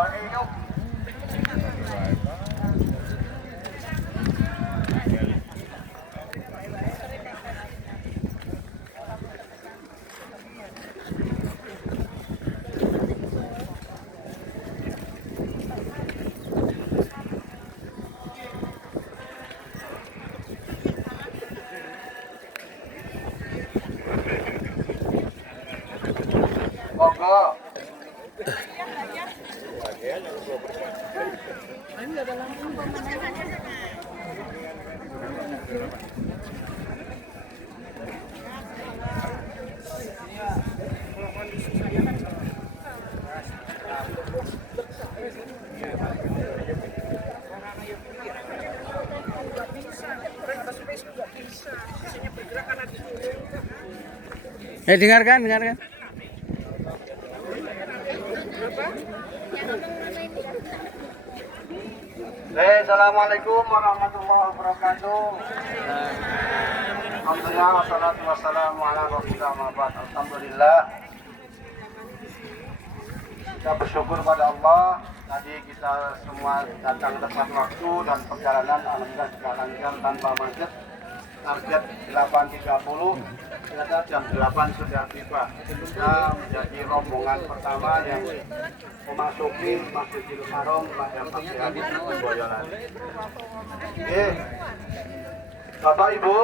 Monggo. Dengarkan. Assalamualaikum warahmatullahi wabarakatuh. Alhamdulillah wassalatu wassalamu ala rasulillah wa ba'd. Alhamdulillah. Kita bersyukur pada Allah. Tadi kita semua datang tepat waktu dan perjalanan alhamdulillah juga lancar tanpa macet. Target 8.30, ternyata jam 8 sudah tiba. Kita menjadi rombongan pertama yang memasuki Masjidil Haram pada pagi hari di Boyolali. Oke, Bapak Ibu,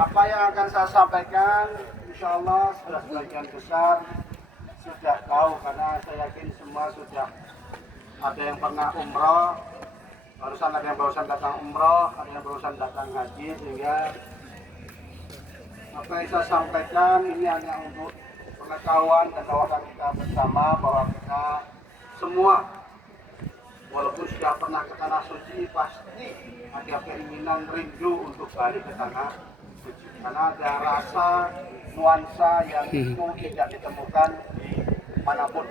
apa yang akan saya sampaikan, insya Allah sudah sebagian besar sudah tahu, karena saya yakin semua sudah ada yang pernah umroh, ada yang barusan datang umroh, ada yang barusan datang haji, sehingga apa yang saya sampaikan ini hanya untuk pengetahuan dan wawasan kita bersama bahwa kita semua walaupun sudah pernah ke tanah suci pasti ada keinginan rindu untuk balik ke tanah suci, karena ada rasa nuansa yang itu tidak ditemukan di manapun.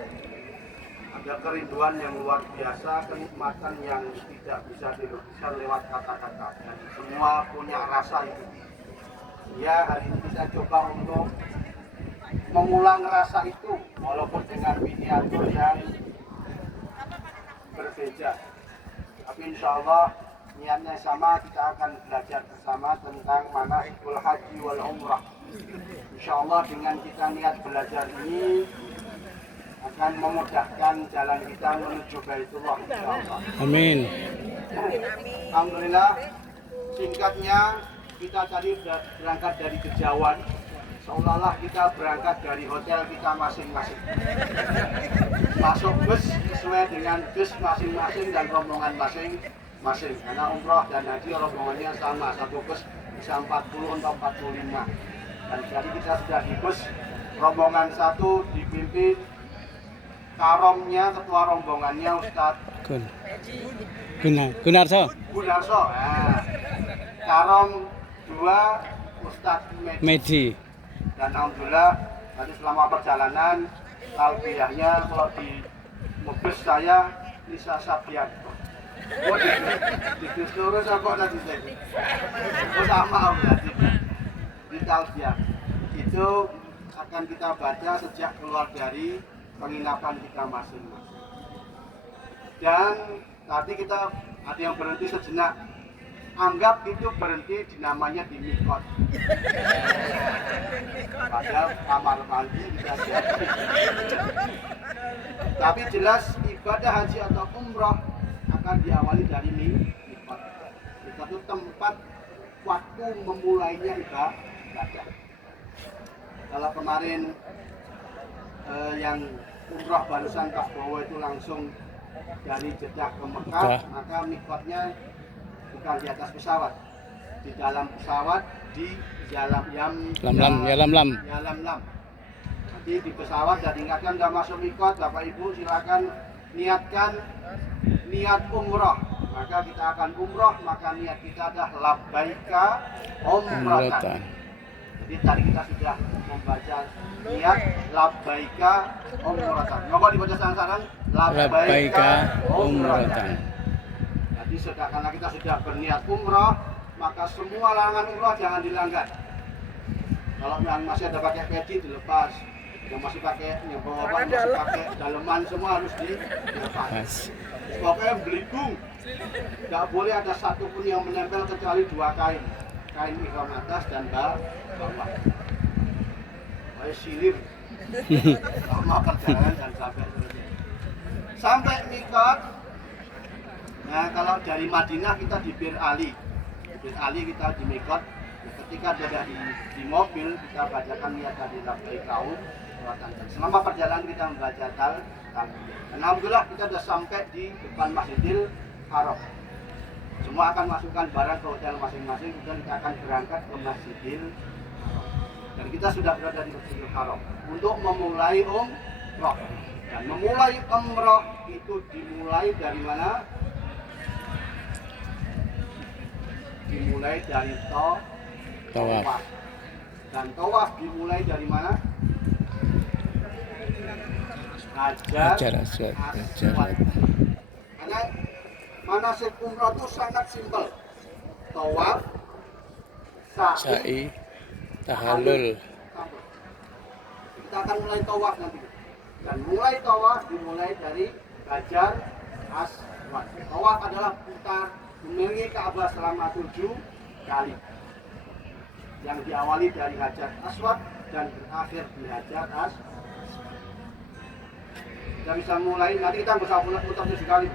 Ada kerinduan yang luar biasa, kenikmatan yang tidak bisa dilukiskan lewat kata-kata, dan semua punya rasa itu. Ya, hari ini kita coba untuk mengulang rasa itu walaupun dengan miniatur yang berbeda, tapi insya Allah niatnya sama. Kita akan belajar bersama tentang manasikul haji wal umrah. Insya Allah dengan kita niat belajar ini akan memudahkan jalan kita menuju Baitullah, insyaallah. Amin. Alhamdulillah. Singkatnya, kita tadi berangkat dari Kejauhan, seolah-olah kita berangkat dari hotel kita masing-masing. Masuk bus sesuai dengan bus masing-masing dan rombongan masing-masing. Karena umroh dan haji rombongannya sama, satu bus bisa 40 atau 45. Dan jadi kita sudah di bus rombongan satu dipimpin karomnya, ketua rombongannya Ustadz Gunarso. Nah, karom 2 Ustadz Medi. Dan alhamdulillah tadi selama perjalanan talbiyahnya kalau di mobil saya Nisa Sabianto. Oh, di Gusturus apa nanti tadi? Oh, sama berarti di talbiyah itu akan kita baca sejak keluar dari penginapan kita masing-masing. Dan tadi kita ada yang berhenti sejenak, anggap itu berhenti di namanya di mikot. Padahal kamar mandi bisa jadi. Tapi jelas ibadah haji atau umroh akan diawali dari mikot. Mikot itu tempat waktu memulainya ibadah. Kalau kemarin yang umrah barusan Pak Bowo itu langsung dari Jeddah ke Mekah, maka mikotnya bukan di atas pesawat, di dalam pesawat, di Yalamlam. Nanti di pesawat dan ingatkan sudah masuk mikot, Bapak Ibu silakan niatkan niat umroh. Maka kita akan umroh, maka niat kita adalah labbaika umratan. Jadi tadi kita sudah membaca niat labbaika umratan. Moga dibaca sarang-sarang labbaika umratan. Jadi karena kita sudah berniat umrah, maka semua larangan umrah jangan dilanggar. Kalau yang masih ada pakai peci dilepas, yang masih pakai, yang bawa masih pakai daleman semua harus dilepas. Pokoknya belitung, nggak boleh ada satupun yang menempel kecuali 2 kain, kain ihram atas dan bawah. Kayak silir, lama perjalanan dan sampai selesai. Sampai mikot. Nah, kalau dari Madinah kita di Bir Ali. Di Bir Ali kita di mikot. Ketika sudah di mobil kita bacakan niat dari labbaik kaum. Selama perjalanan kita membaca talbiyah. Alhamdulillah kita sudah sampai di depan Masjidil Haram. Semua akan masukkan barang ke hotel masing-masing dan kita akan berangkat ke Masjidil Haram. Dan kita sudah berada di Masjidil Haram untuk memulai umroh. Dan memulai umroh itu dimulai dari mana? Dimulai dari tawaf. Dan tawaf dimulai dari mana? Hajar Aswad. Karena manasik umroh itu sangat simpel. Tawaf, sa'i, tahallul. Kita akan mulai tawaf nanti. Dan mulai tawaf dimulai dari Hajar Aswad. Tawaf adalah putar mengelilingi Ka'bah selama 7 kali. Yang diawali dari Hajar Aswad dan berakhir di Hajar Aswad. Kita bisa mulai, nanti kita bisa putar 7 kali.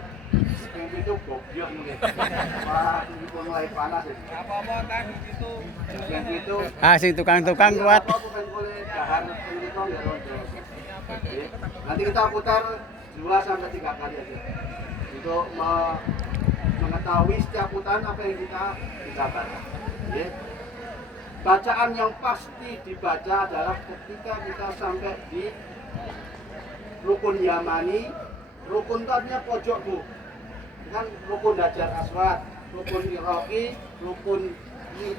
Yang itu gobyok mulai. Wah, ini pun mulai panas ya. Yang itu sing tukang-tukang kuat. Nanti kita putar 2 sampai 3 kali aja. Untuk mengetahui setiap putaran apa yang kita baca. Bacaan yang pasti dibaca adalah ketika kita sampai di Rukun Yamani. Rukun itu artinya pojok, Bu. Kan rukun Hajar Aswad, rukun Iraqi, rukun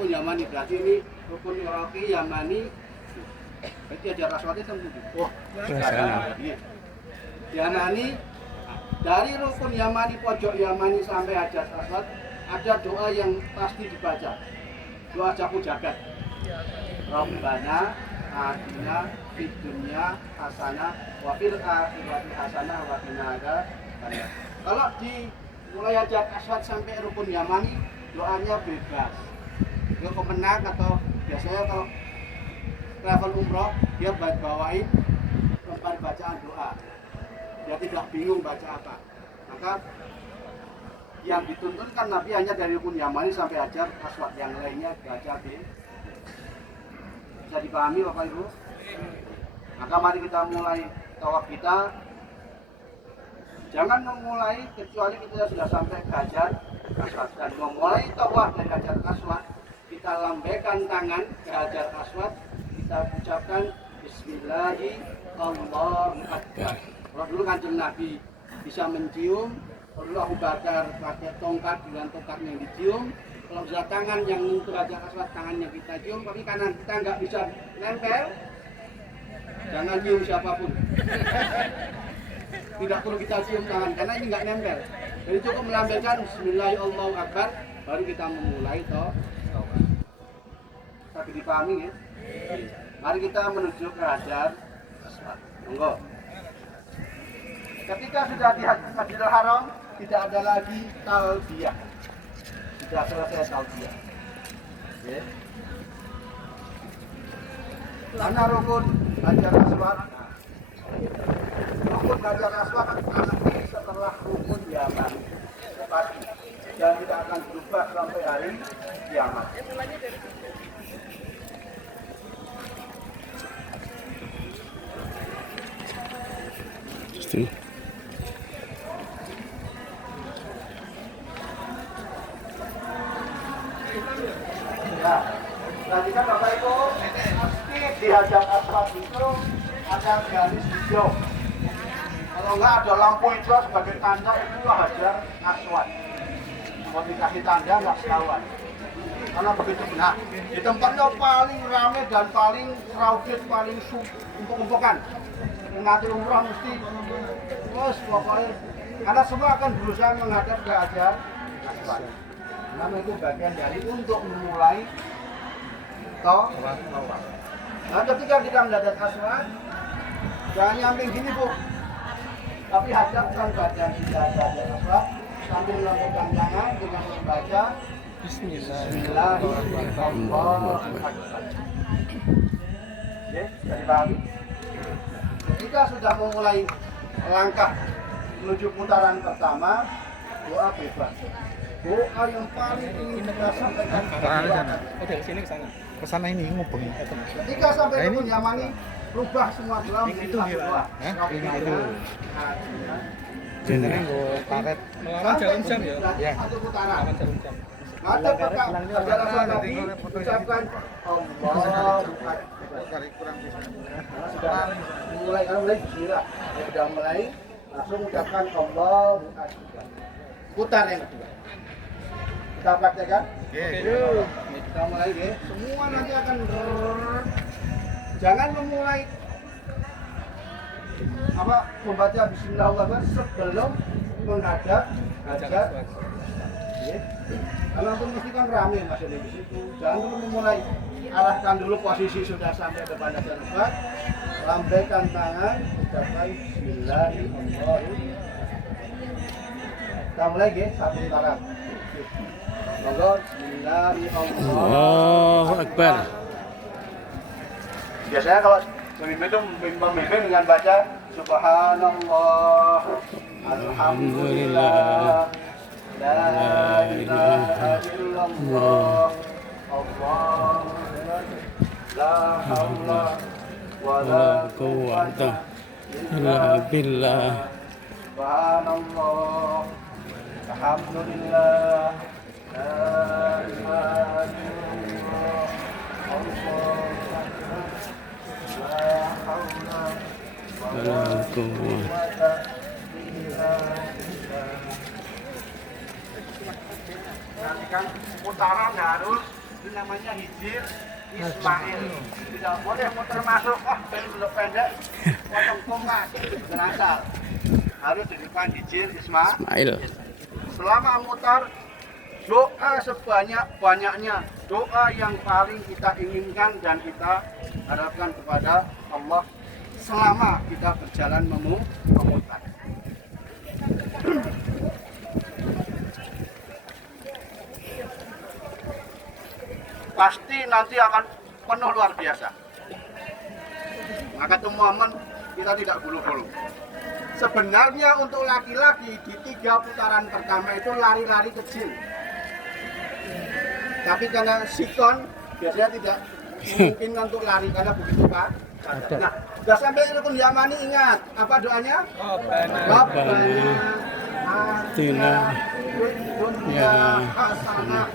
Yamani. Berarti ini rukun Iraqi, Yamani. Berarti Hajar Aswad itu tentu. Oh, Yamani. Dari rukun Yamani, pojok Yamani sampai Hajar Aswad ada doa yang pasti dibaca. Doa Jaku Jagat. Rabbana atina fid dunya hasanah wa fil akhirati hasanah wa qina adzabannar. Kalau di mulai Hajar Aswad sampai rukun Yamani doanya bebas. Dia pemenang atau biasanya kalau travel umroh dia bawain tempat bacaan doa. Dia tidak bingung baca apa. Maka yang dituntun kan Nabi hanya dari rukun Yamani sampai Hajar Aswad, yang lainnya baca di. Bisa dipahami Bapak Ibu? Maka mari kita mulai tawaf kita. Jangan memulai kecuali kita sudah sampai ke Hajar Aswad. Dan memulai tawaf dari Hajar Aswad, kita lambaikan tangan ke Hajar Aswad, kita ucapkan Bismillahirrahmanirrahim. Kalau dulu Kanjeng Nabi bisa mencium, kalau dulu Abu Bakar pakai tongkat dengan tongkatnya yang dicium. Kalau bisa tangan yang untuk Hajar Aswad, tangannya kita cium, tapi karena kita nggak bisa nempel, jangan cium siapapun. Tidak perlu kita cium tangan, karena ini nggak nempel. Jadi cukup melambaikan Bismillahirrahmanirrahim, baru kita memulai tawaf. Tapi dipahami ya? Mari kita menuju ke Hajar Aswad. Monggo. Ketika sudah di Masjidil Haram, tidak ada lagi talbiyah. Sudah selesai talbiyah. Okay. Mana rukun Hajar Aswad? Rukun Hajar Aswad setelah rukun Yaman. Pasti. Dan tidak akan berubah sampai hari kiamat. Nah, nanti kan Bapak Ibu, pasti di Hajar Aswad itu ada garis hijau. Kalau enggak ada lampu hijau sebagai tanda, itulah Hajar Aswad. Kalau dikasih tanda enggak ketahuan. Karena begitu benar. Di tempatnya paling ramai dan paling crowded, paling umpuk-umpukan. Nanti umroh mesti terus pokoknya. Karena semua akan berusaha menghadap ke Hajar Aswad. Karena itu bagian dari untuk memulai tawaf. Nah, ketika kita mendadak Aswad, Jangan nyamping gini bu, tapi hadapkan badan kita pada Aswad sambil melakukan tangan dengan membaca Bismillahirrahmanirrahim. Ya, sudah dipahami? Ketika sudah memulai langkah menuju putaran pertama, doa bebas. Doa yang paling ingin kita sampaikan dari sini ke sana. Ke sana ini ngubeng. ketika sampai rukun Yamani, rubah semua doa menjadi satu doa. Itu. Jenenge nggo paket Melawan jarum jam ya? Ya. Satu putaran. jarum jam. Maka Bapak Hajar Aswad tadi ucapkan Allahu Akbar. Sudah mulai bismillah. Sudah mulai langsung ucapkan Allahu Akbar. Putar yang kedua. Kita praktekkan. Kita mulai ya. Semua nanti akan jangan memulai membaca Bismillahirrahmanirrahim sebelum menghadap Hajar. Kalau pun mesti kan rame masih di situ. Jangan dulu memulai, arahkan dulu posisi sudah sampai depan Hajar Aswad, lambaikan tangan, ucapkan Bismillahirrahmanirrahim. Kita mulai ya, satu putaran. Monggo, Bismillahirrahmanirrahim. Allahu Akbar. Biasanya kalau pemimpin itu memimpin dengan baca Subhanallah, Alhamdulillah, La ilaha illallah, Allahu Akbar, La haula wa la quwwata illa billah. Subhanallah, Alhamdulillah, La ilaha illallah, Allahu Akbar, La haula Wala quwwata. Nanti kan putaran harus ini namanya hijir Ismail. Tidak boleh muter masuk, pendek, potong koma, berasal. Harus di depan hijir Ismail. Selama mutar, doa sebanyak-banyaknya, doa yang paling kita inginkan dan kita harapkan kepada Allah selama kita berjalan memutar. Pasti nanti akan penuh luar biasa. Maka teman-teman kita tidak bulu-bulu. Sebenarnya untuk laki-laki di 3 putaran pertama itu lari-lari kecil. Tapi karena sikon biasanya tidak memungkinkan untuk lari karena begitu Pak. Nah, sudah sampai rukun Yamani ingat apa doanya? Rabbana Atina dunya hasanah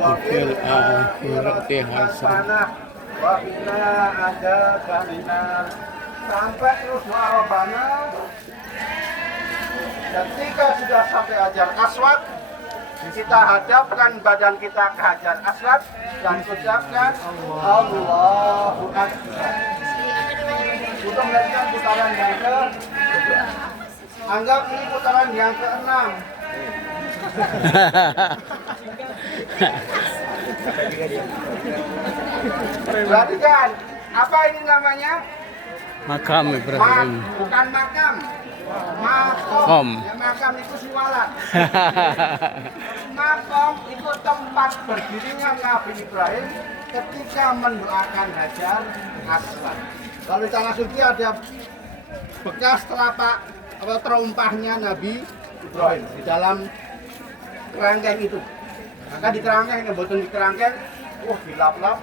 wa fil akhirati hasanah wa qina adzabannar. Sampai terus doa Rabbana. Ketika sudah sampai Hajar Aswad, kita hadapkan badan kita ke Hajar Aswad dan ucapkan Allahu Akbar. Untuk melihat putaran yang ke, anggap ini putaran yang ke-6. Perhatikan, apa ini namanya? Makam Ibrahim. Bukan makam. Makom. Ya, makam itu siwalan. Makom itu tempat berdirinya Nabi Ibrahim ketika mendoakan Hajar Aswad. Kalau di tanah suci ada bekas telapak atau terompahnya Nabi Ibrahim di dalam kerangkeng itu. Maka di kerangkeng, betul di kerangkeng, dilap-lap.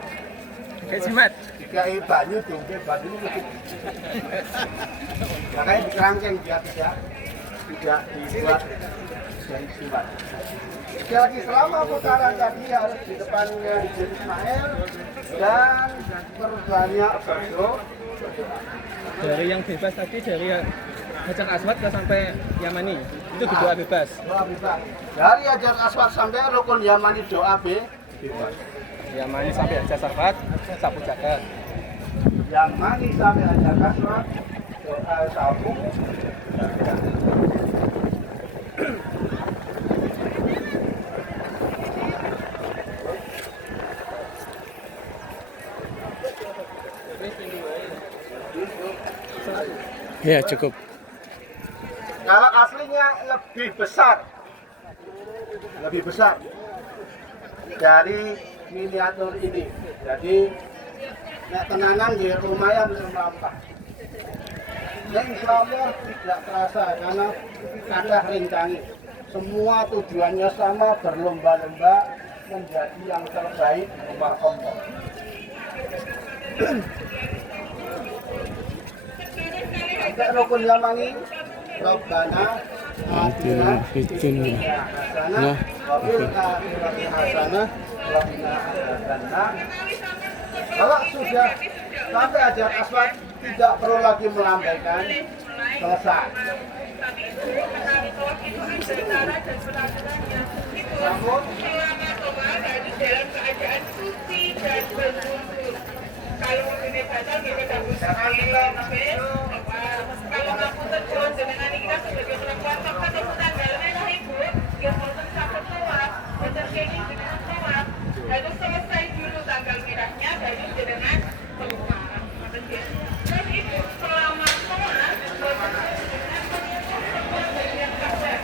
Kayak jimat. Dikai banyu, diungkit banyu itu. Makanya di kerangkeng biar tidak dibuat dari jimat. Sekali lagi selama putaran tadi harus di depannya Hijir Ismail dan perbanyak berdoa. Dari yang bebas tadi dari Hajar Aswad ke sampai Yamani itu doa bebas. Doa bebas. Dari Hajar Aswad sampai rukun Yamani doa bebas. Yamani sampai Hajar Aswad sapu jagat. Yamani sampai Hajar Aswad doa sapu jagat. Ya cukup. Kalau aslinya lebih besar dari miniatur ini. Jadi nek tenanan ya lumayan melampah. Dan insya Allah tidak terasa karena kadah rintangi. Semua tujuannya sama, berlomba-lomba menjadi yang terbaik di rumah Allah. Sampai rukun yamangi, Rabbana Atina fitunya. hasanah wa fil akhirati hasanah wa qina adzabannar. Kalau sudah sampai Hajar Aswad tidak perlu lagi melambaikan, selesai. Namun jangan kita kalau ngapunten kula jenengan iki kan sebagai perempuan kok ketemu tanggalnya lah Ibu. Ya mboten saged tewak, mboten kenging jenengan tewak. Harus selesai dulu tanggal merahnya dari jenengan keluar. Ngoten nggih. Terus Ibu selama tewak mboten jenengan menyebut bagian kabeh.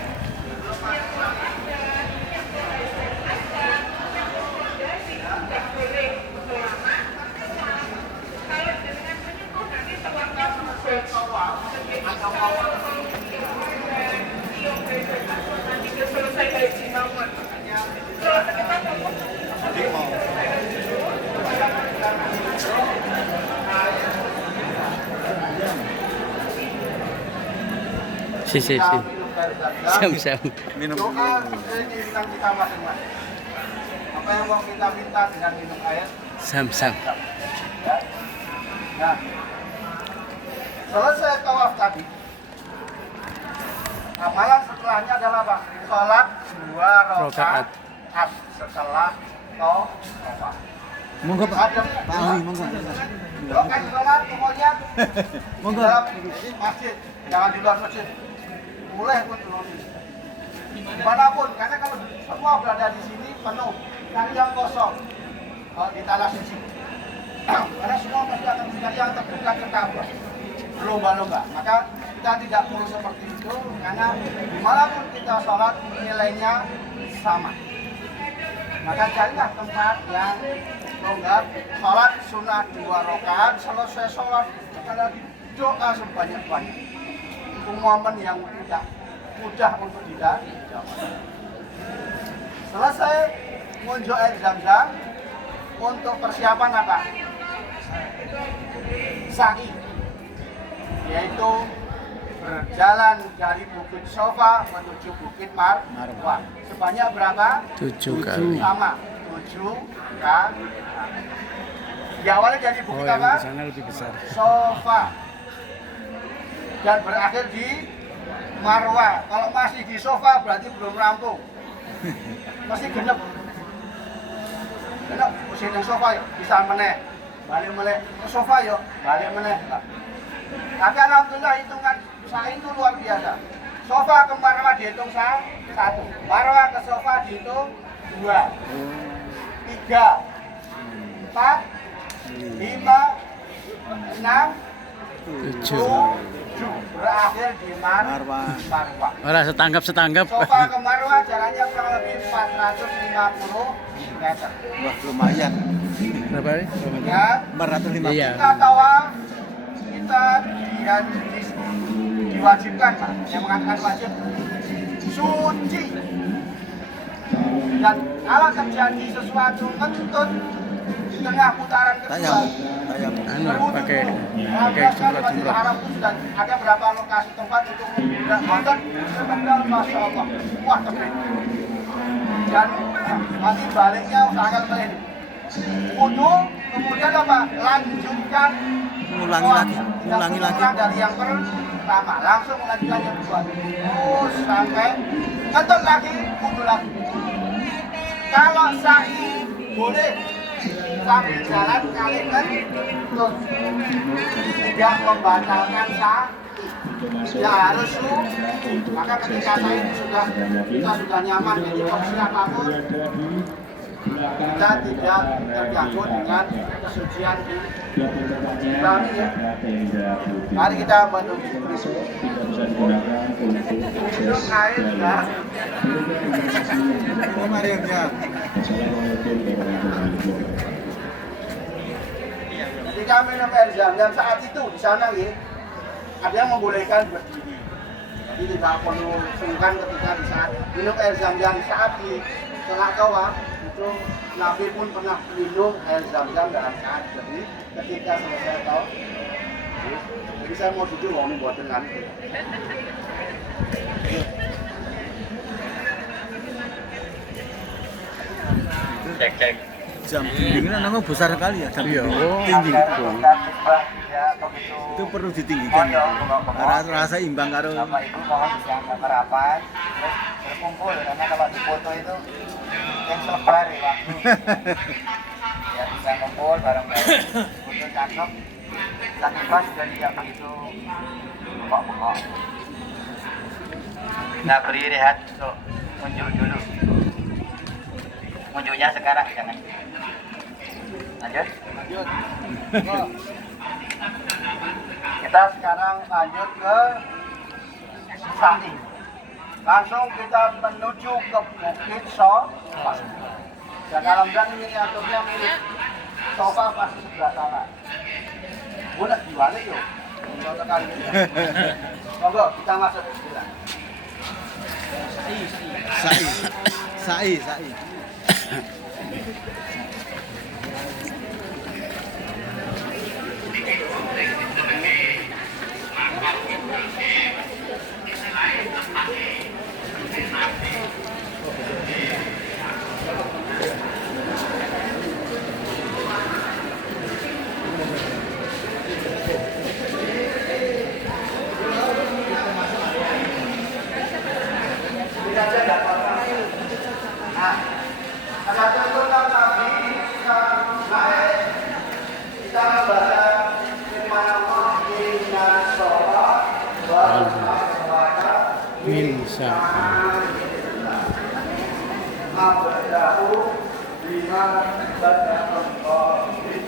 Si. Sam. minum doa ini tentang kita masing-masing. Apa yang mau kita minta dengan minum air? Sam. Ya. Nah, selesai tawaf tadi, amalan setelahnya adalah apa? Sholat 2 rakaat setelah tawaf. Monggo Pak. Pak Ali, monggo. Doakan sholat pokoknya Monggo. dalam masjid, jangan di luar masjid. Boleh pun turun dimanapun, karena kalau semua berada di sini penuh, cari yang kosong di tanah suci. Karena semua pasti akan mencari yang terbuka ke Ka'bah, berlomba-lomba. Maka kita tidak perlu seperti itu, karena dimanapun kita sholat nilainya sama. Maka carilah tempat yang longgar, sholat sunnah 2 rakaat, selesai sholat sekali lagi doa sebanyak-banyak. Itu momen yang tidak mudah untuk dijawab. Selesai ngunjuk air Zam-Zam, untuk persiapan apa? Sa'i, yaitu berjalan dari Bukit Sofa menuju Bukit Marwah. Sebanyak berapa? 7 kali. Sama, 7 kali. Diawali dari Oh, Bukit yang apa? di sana lebih besar. Sofa. Dan berakhir di Marwah. Kalau masih di sofa berarti belum rampung. Masih genep. Genep, mesti di sofa yuk, bisa meneh. Balik meneh ke sofa yuk, balik meneh. Tapi alhamdulillah hitungan saya itu luar biasa. Sofa ke Marwah dihitung 1, Marwah ke sofa dihitung 2, 3, 4, 5, 6, 7. berakhir di Marwah. Ora setanggap. Sofa ke Marwah jalannya kurang lebih 450 meter. Wah, lumayan. Berapa ini? Ya, 450. Iya. kita tawaf, kita diwajibkan, Pak. Yang mengatakan wajib suci. Dan kalau terjadi sesuatu kentut di tengah putaran kedua, Tayang. Anu pakai Masjidil jumrah. Haram itu sudah ada berapa lokasi tempat untuk dan konten sebentar, Masya Allah, wah tepi. Dan nanti baliknya usahakan balik. Wudu, kemudian apa? Lanjutkan. Ulangi lagi. Ulang dari yang pertama, langsung melanjutkan yang kedua. Terus sampai kentut lagi, wudu lagi. Kalau sa'i boleh sambil jalan kali kentut, tidak membatalkan sa'i, tidak harus suci. Maka ketika sa'i sudah kita sudah nyaman, jadi posisi apapun kita tidak terganggu dengan kesucian di kami ya. Mari kita menuju minum air ya. Mari ya. Ketika minum air zam-zam saat itu di sana ya, ada yang membolehkan berdiri. Jadi tidak perlu sungkan ketika di saat minum air zam-zam saat di tengah kawah itu Nabi pun pernah minum air zam-zam dalam saat jadi ketika selesai kau. Jadi saya mau duduk mau buat dengan. Cek. Jam dindingnya memang besar sekali ya. Jam Iya. tinggi. Ya, begitu. Itu perlu ditinggikan. Rasa imbang karo Bapak Ibu mohon jangan merapat, terus berkumpul karena kalau di foto itu yang selebar ya waktu. Ya bisa kumpul bareng-bareng, foto cakep. Saking pas jadi yang begitu pokok-pokok. Nah beri rehat untuk unjuk dulu. Unjuknya sekarang jangan. Lanjut. Kita sekarang lanjut ke Sa'i. Langsung kita menuju ke Bukit Sofa. Dan alhamdulillah ini miniaturnya mirip sofa pasti sebelah sana. Udah dibalik yuk. Untuk sekali ini. Monggo kita masuk. Sai. Nah, ada tuntunan Nabi kita naik, kita membaca firman Allah inna sholat wal salata Min sa'a. Abdahu lima badakan qabil.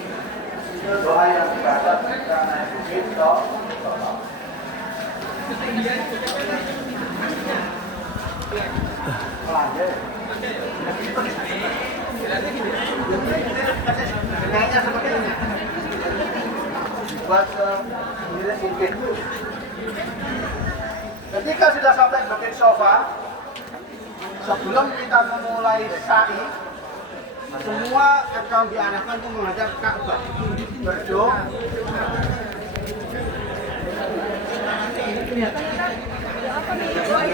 Itu doa yang dibaca ketika naik bukit Sofa. Kayaknya seperti ini. Buat sedikit. Ketika sudah sampai bukit Sofa, sebelum kita memulai sa'i, semua akan diarahkan untuk menghadap Ka'bah. Berdoa.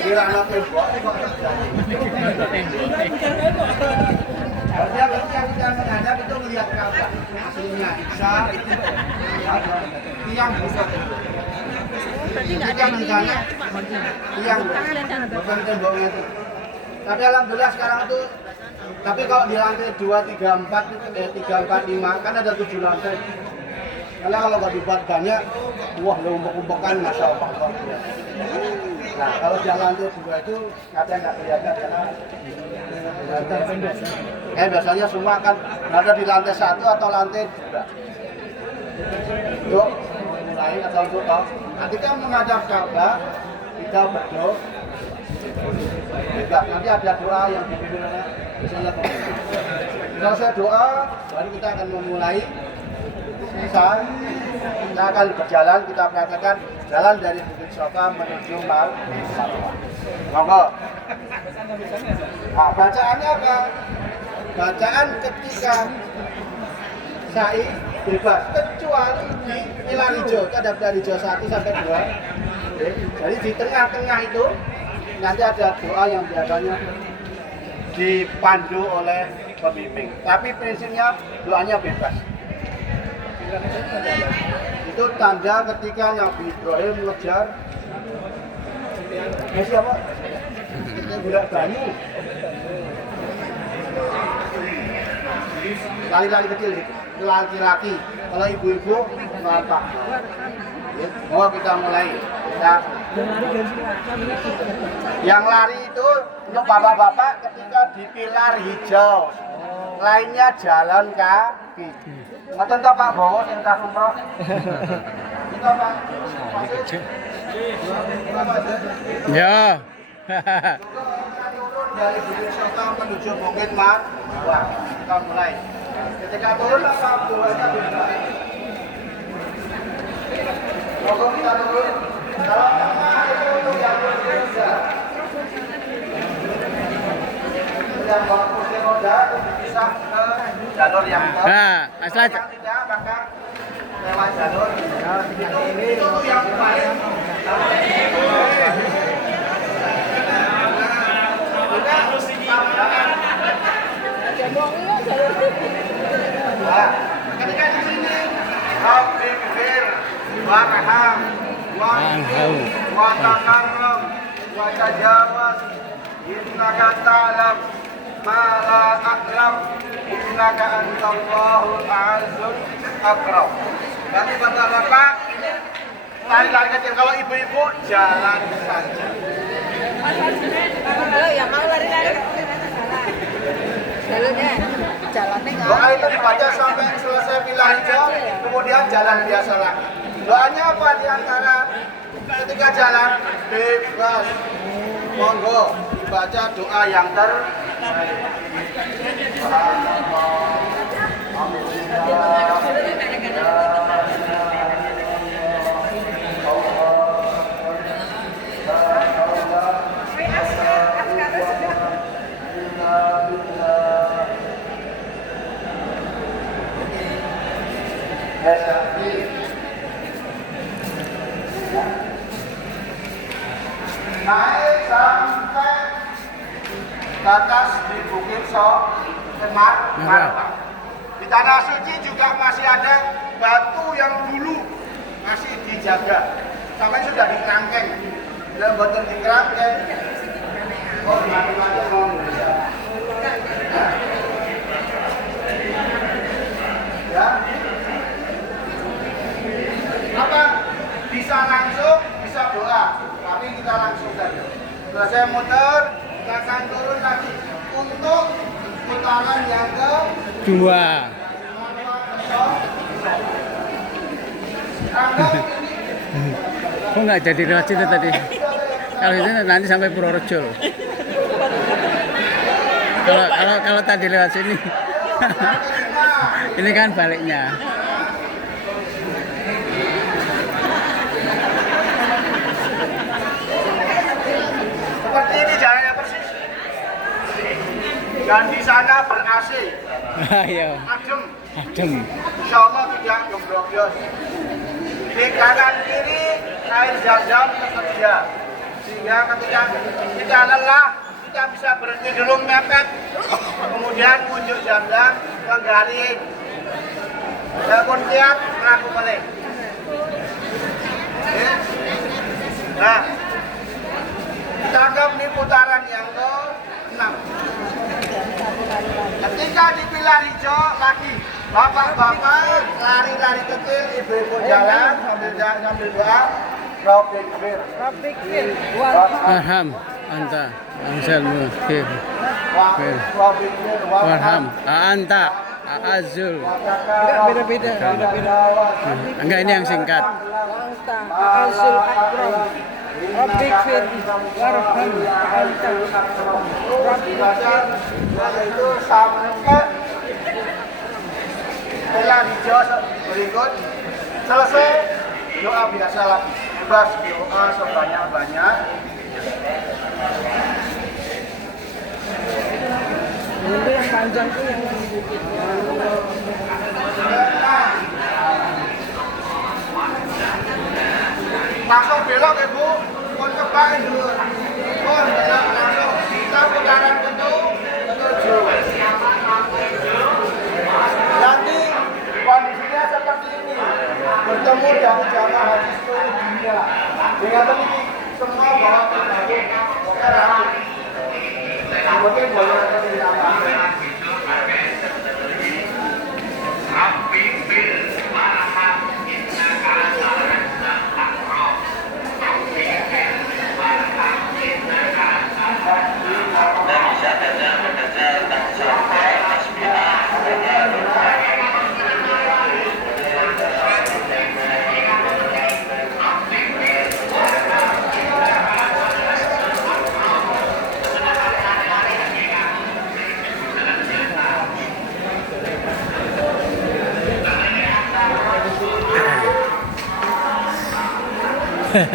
Kira anak tembok, harusnya ketika kita menghadap itu melihat Ka'bah. Aslinya bisa, tiang bukan. Kita misalnya tiang bukan temboknya itu. Tapi alhamdulillah sekarang itu, tapi kalau di lantai 2, 3, 4, 3, 4, 5 kan ada 7 lantai. Karena kalau nggak dibuat banyak, wah umpuk-umpukan Masya Allah. Nah kalau di lantai 2 itu kadang nggak kelihatan karena biasanya semua kan ada di lantai 1 atau lantai 2. Untuk mulai atau untuk tahu. Nanti kan menghadap Ka'bah, kita berdoa. Nanti ada doa yang dipimpin oleh misalnya pemimpin. Kalau saya doa, baru kita akan memulai. Kita akan berjalan, kita praktekkan jalan dari Bukit Sofa menuju Marwah. Monggo. Nah, bacaannya apa? Bacaan ketika sa'i bebas kecuali di pilar hijau. Itu ada pilar hijau 1 sampai 2. Jadi di tengah-tengah itu nanti ada doa yang biasanya dipandu oleh pembimbing. Tapi prinsipnya doanya bebas. Itu tanda ketika Nabi Ibrahim mengejar siapa? Budak Bani. Lari-lari kecil itu, laki-laki. Kalau ibu-ibu ngantak. Oh kita mulai. Yang lari itu untuk bapak-bapak ketika di pilar hijau. lainnya jalan kaki. Ngoten to Pak Bowo sing tas umroh. Kita Pak. Ya. Turun dari Bukit Soto menuju Bukit Marwah. Kita mulai. Ketika turun apa bolanya beda. Monggo kita turun. Kalau tengah itu untuk yang berbeda. Yang bawa kursi roda itu bisa ke jalur yang top. Nah, asal Yang tidak maka lewat jalur itu yang paling nah, ketika di sini Rabbi Fir Warham wa takarram wa tajawaz innaka ta'lam ma la a'lam innaka antallahul azizul akram. Berarti bapak-bapak lari-lari kecil, kalau ibu-ibu jalan saja. Yang mau lari-lari jalannya Doa itu dibaca sampai selesai pilar hijau, kemudian jalan biasa lagi. Doanya apa di antara ketika jalan? Bebas. Monggo dibaca doa yang terbaik. Naik sampai ke atas di Bukit Marwah. Di tanah suci juga masih ada batu yang dulu masih dijaga. Sampai sudah dikerangkeng. Dalam batu dikerangkeng. Oh, mati-mati mau Indonesia. Ya. Apa? Bisa langsung, bisa doa. Tapi kita langsung saja. Setelah saya muter, kita akan turun lagi untuk putaran yang Dua. Kok nggak jadi lewat situ tadi? Kalau itu nanti sampai Purworejo. Kalau tadi lewat sini. Ini kan baliknya. Seperti ini jalannya persis. Dan di sana ber-AC. Ayo. Adem. Insya Allah tidak gembrogyos. Di kanan kiri air zam-zam tersedia. Sehingga ketika kita lelah, kita bisa berhenti dulu mepet. Kemudian muncul zam-zam menggali. Walaupun tiap melaku balik. Nah, kita anggap ini putaran yang ke-6. Ketika di pilar hijau lagi, bapak-bapak lari-lari kecil, ibu-ibu jalan sambil doa. Rabbik fir Warham anta anzalmu fir warham anta azul. beda-beda. Enggak, ini yang singkat. Anta azul akram. Rabbik fir warham anta Rabbik fir. Itu sampai pilar hijau berikut selesai, doa biasa lagi. Bebas doa sebanyak-banyak. Itu yang panjang tuh yang bukitnya. Langsung belok ibu, pun kebaik dulu. Pun belok langsung. Kita putaran ketujuh. Nanti kondisinya seperti ini. Bertemu dari jamaah haji seluruh dunia. Dengan ini semua bawa terbaru. Oke, rambut. Mungkin boleh terjadi apa? Bisa saja tak sampai 9. Kalau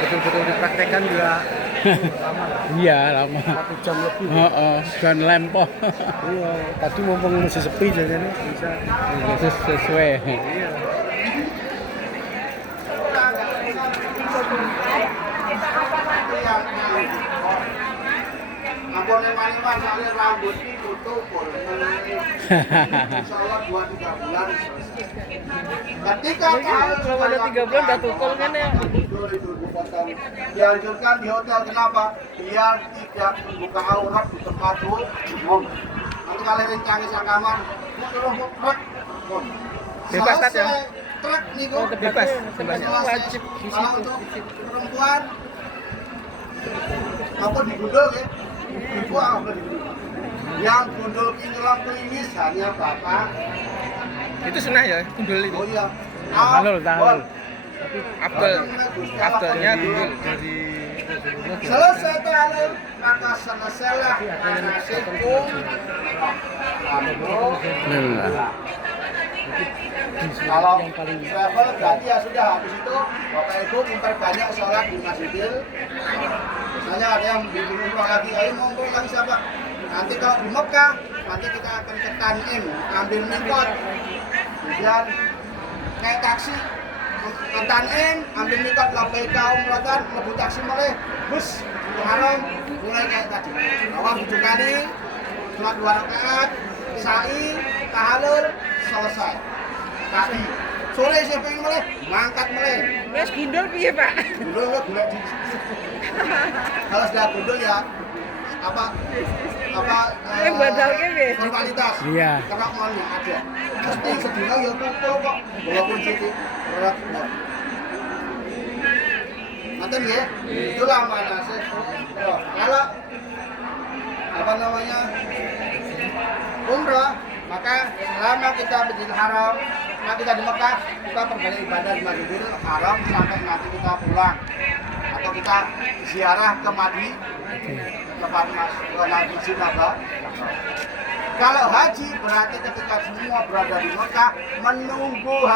betul-betul dipraktekkan juga Iya, lama. 1 jam lebih. Heeh, dan lempoh. Iya, tadi mumpung masih sepi jadinya bisa. Sesuai. Ampun leman-leman soalnya rambut ini tutup. Insya Allah 2-3 bulan. Ketika Belum ada 3 bulan udah tukul kan ya. tidur itu dipotong. Dianjurkan di hotel kenapa? Biar tidak membuka aurat di tempat umum. Nanti kalau rencana sang kamar, truk. Bebas, Tat, ya? Truk nih kok. Bebas sebenarnya. Wajib Kalau untuk perempuan, apa digundul ya? Ibu apa digundul? Yang gundul kinjelang klinis hanya bapak. Itu sunnah ya, gundul itu. Oh iya. Tahlul. Afdalnya gundul. Selesai tahlul, maka selesailah manasikum. Alhamdulillah. Kalau travel berarti ya sudah, habis itu Bapak Ibu memperbanyak sholat di Masjidil. Misalnya ada yang bikin umroh lagi, ayo mau umroh lagi siapa? Nanti kalau di Mekah, nanti kita akan ke Tan'im, ambil mikot. Kemudian kayak taksi ke Tan'im, ambil mikot, labbaika umratan, lebu taksi mulai bus ke Haram, mulai kayak tadi. Tawaf 7 kali, sholat 2 rakaat, sa'i, tahalul, selesai. Tadi sore saya pengen mulai, mangkat mulai. Mas gundul piye, Pak? Gundul nggak gulai di. Kalau sudah gundul ya apa Badalke piye? formalitas. Iya. Karena maunya ada. Mesti sedina ya kumpul kok. Walaupun sedikit berat. Nanti ya, itulah manasik. Kalau apa namanya umrah, maka selama kita Masjidil Haram, nah kita di Mekah, kita perbanyak ibadah di Masjidil Haram sampai nanti kita pulang atau kita ziarah ke Madinah, tempat Nabi Nabi. Kalau haji berarti ketika semua berada di Mekah menunggu